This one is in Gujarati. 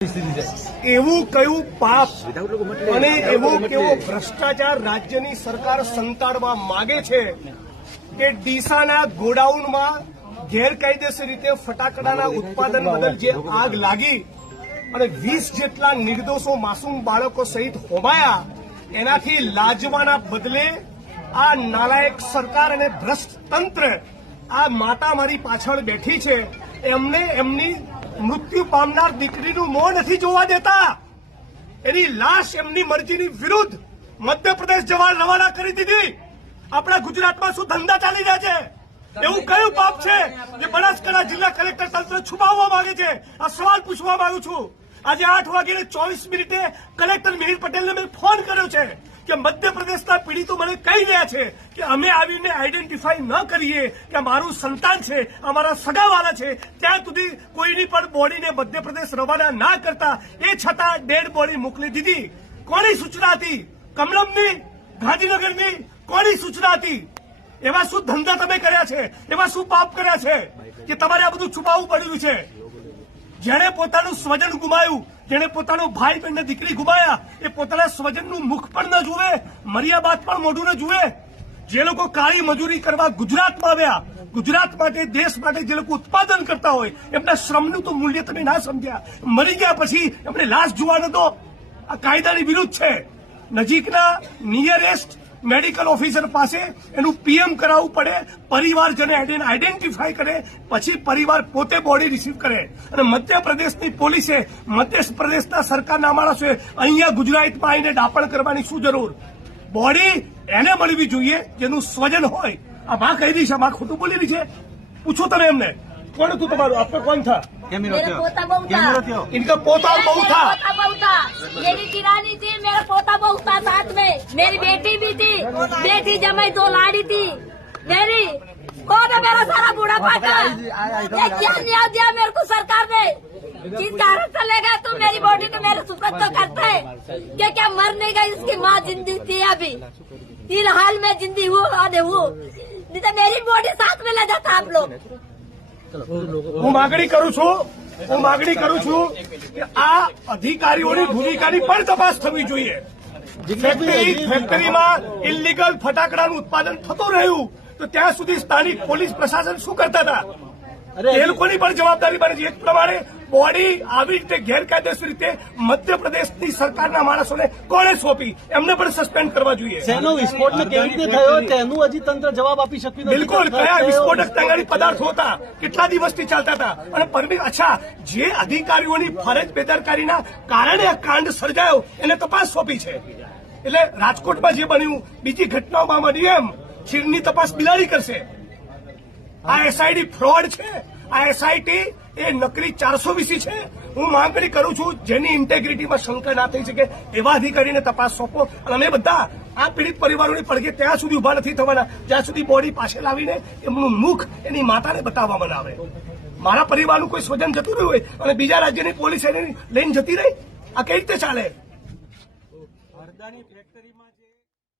એવું કયું પાપ અને એવો કેવો ભ્રષ્ટાચાર રાજ્યની સરકાર સંતાડવા માંગે છે કે ડીસાના ગોડાઉનમાં ગેરકાયદેસર રીતે ફટાકડાના ઉત્પાદન બદલ જે આગ લાગી અને 20 જેટલા નિર્દોષો માસૂમ બાળકો સહિત હોમાયા, એનાથી લાજવાના બદલે આ નાલાયક સરકાર અને ભ્રષ્ટ તંત્ર આ માતા મારી પાછળ બેઠી છે, એમને એમની મૃત્યુ પામનાર દીકરીનું મોં નથી જોવા દેતા. એની લાશ એમની મરજીની વિરુદ્ધ મધ્યપ્રદેશ જવા રવાના કરી દીધી. આપણા ગુજરાતમાં શું ધંધા ચાલી રહ્યા છે? એવું કયું પાપ છે જે બનાસકાંઠા જિલ્લા કલેક્ટર તંત્ર છુપાવવા માંગે છે? આ સવાલ પૂછવા માંગુ છું. આજે 8:24 કલેક્ટર મિહિર પટેલને મેં ફોન કર્યો છે કે મધ્યપ્રદેશના પીડિતો મને કહી રહ્યા છે કે અમે આવીને આઈડેન્ટિફાઈ ન કરીએ કે મારું સંતાન છે, અમારા સગાવાળા છે, ત્યાં સુધી કોઈની પણ બોડીને મધ્યપ્રદેશ રવાના ના કરતા, એ છતાં ડેડ બોડી મોકલી દીધી. કોની સૂચના હતી? કમલમની, ગાંધીનગરની કોની સૂચના હતી? એવા શું ધંધા તમે કર્યા છે? એવા શું પાપ કર્યા છે કે તમારે આ બધું છુપાવવું પડ્યું છે? જેણે પોતાનું સ્વજન ગુમાવ્યું, જેણે પોતાનો ભાઈ બહેન દીકરી ગુમાયા, એ પોતાના સ્વજનનું મુખ પણ ન જુએ, મર્યા બાદ પણ મોઢું ન જુએ. જે લોકો કાળી મજૂરી કરવા ગુજરાતમાં આવ્યા, ગુજરાત માટે, દેશ માટે જે લોકો ઉત્પાદન કરતા હોય, એમના શ્રમનું તો મૂલ્ય તમે ના સમજ્યા. મરી ગયા પછી એમને લાશ જોવા નતો. આ કાયદાની વિરુદ્ધ છે. નજીકના નિયરેસ્ટ મેડિકલ ઓફિસર પાસે એનું પીએમ કરાવવું પડે, પરિવારજને આઈડેન્ટિફાઈ કરે, પછી પરિવાર પોતે બોડી રિસીવ કરે. અને મધ્યપ્રદેશની પોલીસે, મધ્યપ્રદેશના સરકારના માણસોએ અહીંયા ગુજરાતમાં આવીને ડાપણ કરવાની શું જરૂર? બોડી એને મળવી જોઈએ જેનું સ્વજન હોય. આ માં કહી રહી છે, માં ખોટું બોલી રહી છે. પૂછો તમે એમને, કોણ હતું તમારું? આપને કોણ था? इनका पोता बहू था, मेरी किरानी थी, मेरा पोता बहू था साथ में, मेरी बेटी भी थी, बेटी जमाई 2 लाड़ी थी मेरी. कौन है मेरा सारा बुढ़ापा का? ये क्या न्याय दिया मेरे को सरकार ने? किस कारण चलेगा तुम मेरी बॉडी को मेरे सुखद तो करते है कि क्या मरने का इसकी माँ जिंदी थी, अभी फिलहाल में जिंदी हूँ, नहीं तो मेरी बॉडी साथ में ले जाता आप लोग. હું માગણી કરું છું કે આ અધિકારીઓની ભૂમિકાની પણ તપાસ થવી જોઈએ. ફેક્ટરીમાં ઇલીગલ ફટાકડાનું ઉત્પાદન થતું રહ્યું તો ત્યાં સુધી સ્થાનિક પોલીસ પ્રશાસન શું કરતા હતા? એ લોકોની પણ જવાબદારી બને છે. એક પ્રમાણે બોડી આવી રીતે ગેરકાયદેસર રીતે મધ્યપ્રદેશની સરકારના માણસોને કોણે સોંપી? એમને પણ સસ્પેન્ડ કરવા જોઈએ. શેનો વિસ્ફોટ કેવી રીતે થયો તેનું હજી તંત્ર જવાબ આપી શક્યું નથી. બિલકુલ. કયા વિસ્ફોટક તંગાડી પદાર્થો હતા? કેટલા દિવસથી ચાલતા હતા? અને અચ્છા, જે અધિકારીઓની ફરજ બેદરકારીના કારણે આ કાંડ સર્જાયો એને તપાસ સોંપી છે. એટલે રાજકોટમાં જે બન્યું, બીજી ઘટનાઓમાં બન્યું એમ ચીરની તપાસ બિલાડી કરશે. આ એસઆઈડી ફ્રોડ છે. આ એસઆઈટી એ નકલી 420 છે. હું માંગણી કરું છું, જેની ઇન્ટેગ્રિટીમાં શંકા ના થઈ શકે એવા અધિકારીને તપાસ સોંપો. અને અમે બધા આ પીડિત પરિવારોની પડઘે ત્યાં સુધી ઉભા નથી થવાના જ્યાં સુધી બોડી પાસે લાવીને એમનું મુખ એની માતાને બતાવવામાં આવે. મારા પરિવારનું કોઈ સ્વજન જતું રહ્યું હોય અને બીજા રાજ્યની પોલીસ એને લઈને જતી રહી, આ કઈ રીતે ચાલે? હરદાની ફેક્ટરીમાં